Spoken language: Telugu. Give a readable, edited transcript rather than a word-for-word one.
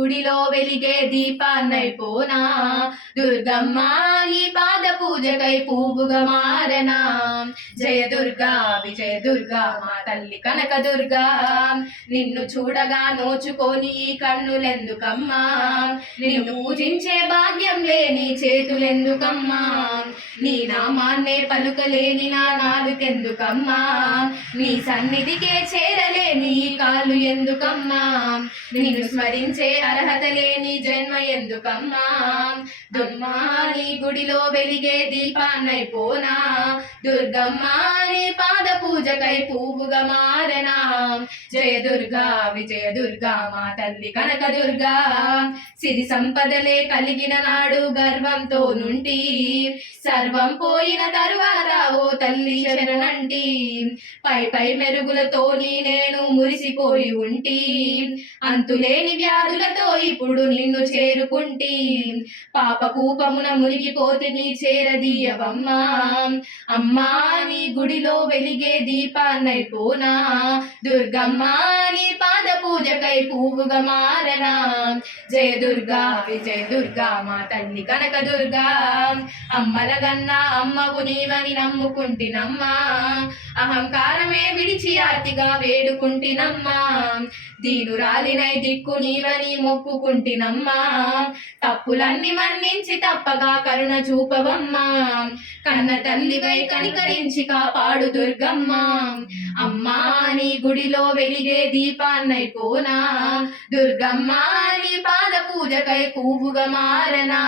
గుడిలో వెలిగే దీపాన్నైపోనా, దుర్గమ్మ నీ పాద పూజకై పువ్వుగా మారనా. జయ దుర్గా విజయ దుర్గా మా తల్లి కనక దుర్గా, నిన్ను చూడగా నోచుకొని ఈ కన్నులెందుకమ్మా, నిన్ను పూజించే భాగ్యం లేని చేతులెందుకమ్మా, నీ నామాన్నే పలుకలేని నా నాలుకెందుకమ్మా, నీ సన్నిధికే చేరలేని ఈ కాళ్ళు ఎందుకమ్మా, నిన్ను స్మరించే అర్హత లేని జన్మ ఎందుకమ్మా. దుర్గమ్మా నీ గుడిలో వెలిగే దీపాన్నైపోనా, దుర్గమ్మ నీ పాద పూజకై పువ్వుగా మారనా. జయ దుర్గా విజయ దుర్గా మా తల్లి కనక దుర్గా, సిరి సంపదలే కలిగిన నాడు గర్వంతో నుండి, సర్వం పోయిన తరువాత ఓ తల్లి శరణంటి, పై పై మెరుగులతో నేను మురిసిపోయి ఉంటి, అంతులేని వ్యాధులతో ఇప్పుడు నిన్ను చేరుకుంటి, పాప కూపమున మునిగిపోతే నీ చేరదీయవమ్మా. అమ్మా నీ గుడిలో వెలిగే దీపాన్నైపోనా, దుర్గమ్మ నీ పాద పూజకై పువ్వుగా మారనా. జయ దుర్గా విజయ దుర్గా మా తల్లి కనక దుర్గా, అమ్మల గన్నా అమ్మవు నీవని నమ్ముకుంటినమ్మా, అహంకారమే విడిచి ఆర్తిగా వేడుకుంటినమ్మా, దీనురాలినై దిక్కు నీవని మొక్కుకుంటినమ్మా, తప్పులన్నీ మన్నించి తప్పగా కరుణ చూపవమ్మా, కన్న తల్లివై కనికరించి కాపాడు దుర్గమ్మ. అమ్మా నీ గుడిలో వెలిగే దీపాన్నైపోనా, దుర్గమ్మ నీ పాద పూజకై పువ్వుగా మారనా.